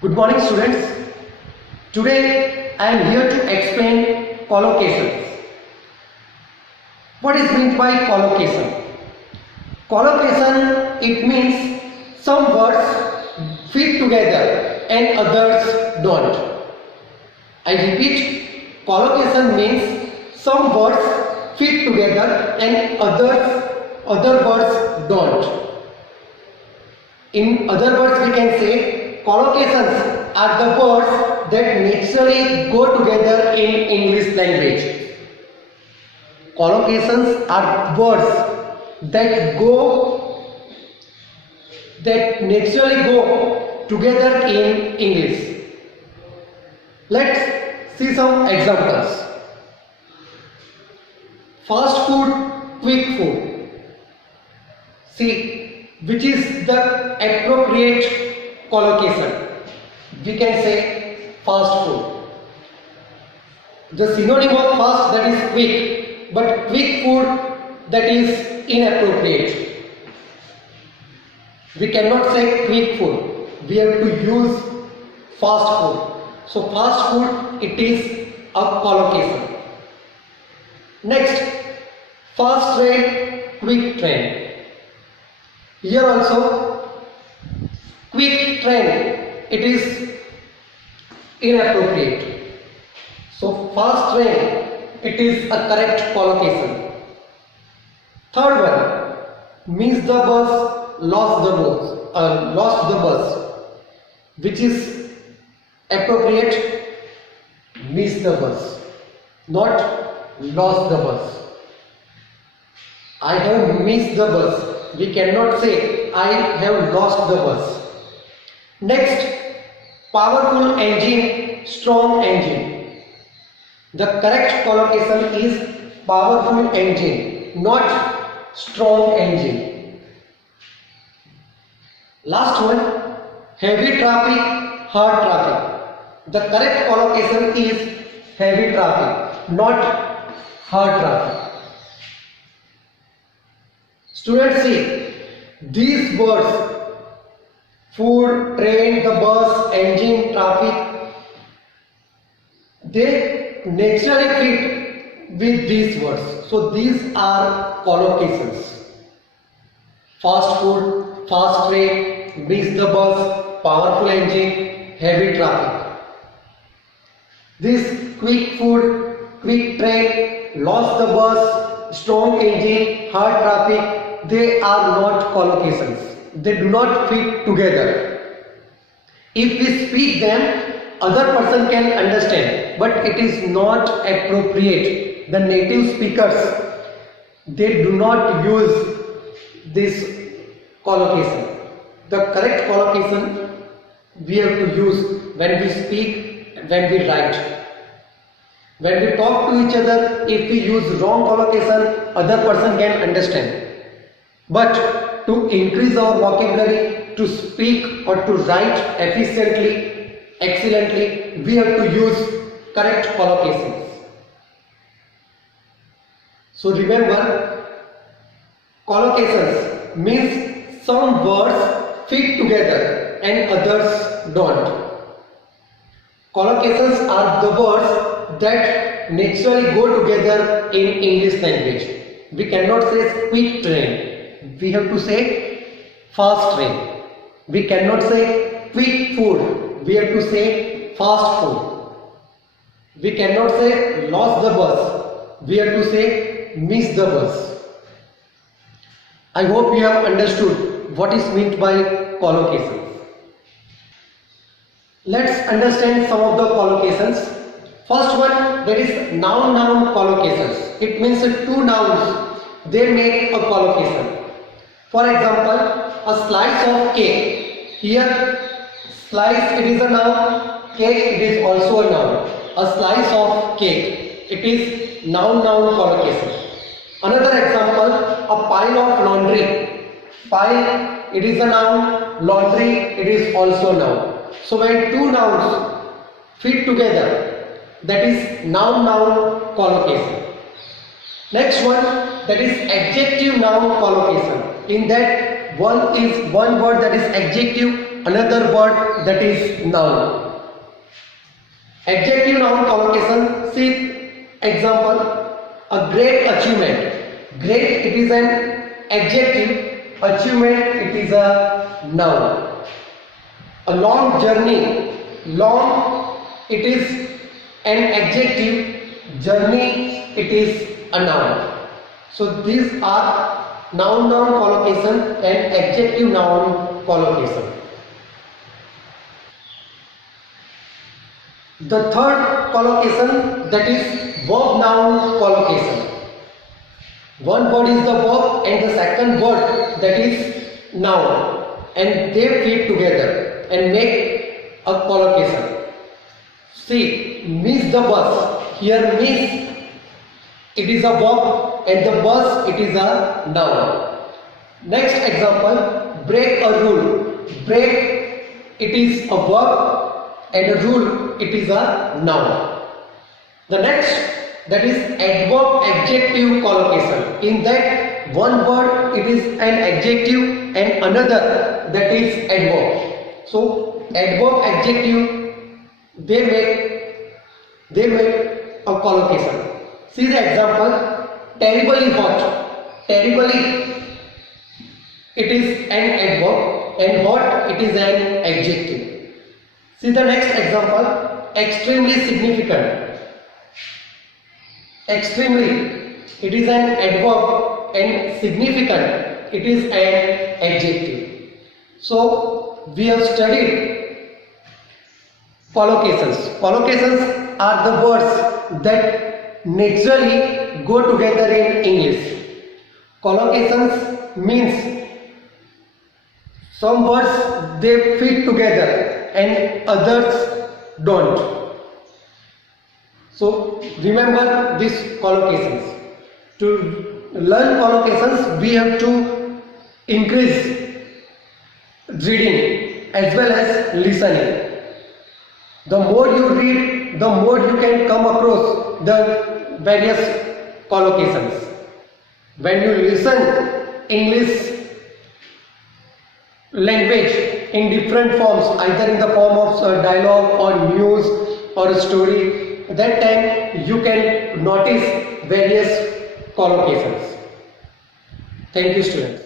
Good morning, students. Today I am here to explain collocations. What is meant by collocation? Collocation, it means some words fit together and others don't. I repeat, collocation means some words fit together and other words don't. In other words, we can say collocations are the words that naturally go together in English language. Collocations are words that naturally go together in English. Let's see some examples. Fast food, quick food. See, which is the appropriate collocation? We can say fast food. The synonym of fast, that is quick, but quick food, that is inappropriate. We cannot say quick food. We have to use fast food. So fast food, it is a collocation. Next, fast train, quick train. Here also, quick train, it is inappropriate. So fast train, it is a correct collocation. Third one, miss the bus, lost the bus, which is appropriate. Miss the bus, not lost the bus. I have missed the bus. We cannot say I have lost the bus. Next, powerful engine, strong engine. The correct collocation is powerful engine, not strong engine. Last one, heavy traffic, hard traffic. The correct collocation is heavy traffic, not hard traffic. Students, see, these words, food, train, the bus, engine, traffic, they naturally fit with these words. So these are collocations. Fast food, fast train, miss the bus, powerful engine, heavy traffic. This quick food, quick train, lost the bus, strong engine, hard traffic, they are not collocations. They do not fit together. If we speak them, other person can understand, but it is not appropriate. The native speakers, they do not use this collocation. The correct collocation we have to use when we speak, when we write. When we talk to each other, if we use wrong collocation, other person can understand. But to increase our vocabulary, to speak or to write efficiently, excellently, we have to use correct collocations. So remember, collocations means some words fit together and others don't. Collocations are the words that naturally go together in English language. We cannot say quick train. We have to say fast train. We cannot say quick food. We have to say fast food. We cannot say lost the bus. We have to say miss the bus. I hope you have understood what is meant by collocations. Let's understand some of the collocations. First one, that is noun-noun collocations. It means two nouns, they make a collocation. For example, a slice of cake. Here, slice, it is a noun, cake, it is also a noun. A slice of cake, it is noun-noun collocation. Another example, a pile of laundry. Pile, it is a noun, laundry, it is also a noun. So when two nouns fit together, that is noun-noun collocation. Next one, that is adjective noun collocation. In that, one word that is adjective, another word, that is noun. Adjective noun collocation. See example, a great achievement. Great, it is an adjective. Achievement, it is a noun. A long journey. Long, it is an adjective. Journey, it is a noun. So these are noun-noun collocation and adjective noun collocation. The third collocation, that is verb noun collocation. One word is the verb and the second word, that is noun, and they fit together and make a collocation. See, miss the bus. Here miss, it is a verb, and the bus, it is a noun. Next example, break a rule. Break, it is a verb, and a rule, it is a noun. The next, that is adverb adjective collocation. In that one word, it is an adjective, and another, that is adverb. So adverb adjective, they make a collocation. See the example, terribly hot. Terribly, it is an adverb, and hot, it is an adjective. See the next example, extremely significant. Extremely, it is an adverb, and significant, it is an adjective. So we have studied collocations. Collocations are the words that naturally go together in English. Collocations means some words they fit together and others don't. So remember these collocations. To learn collocations, we have to increase reading as well as listening. The more you read, the more you can come across the various collocations. When you listen English language in different forms, either in the form of dialogue or news or a story, at that time you can notice various collocations. Thank you, students.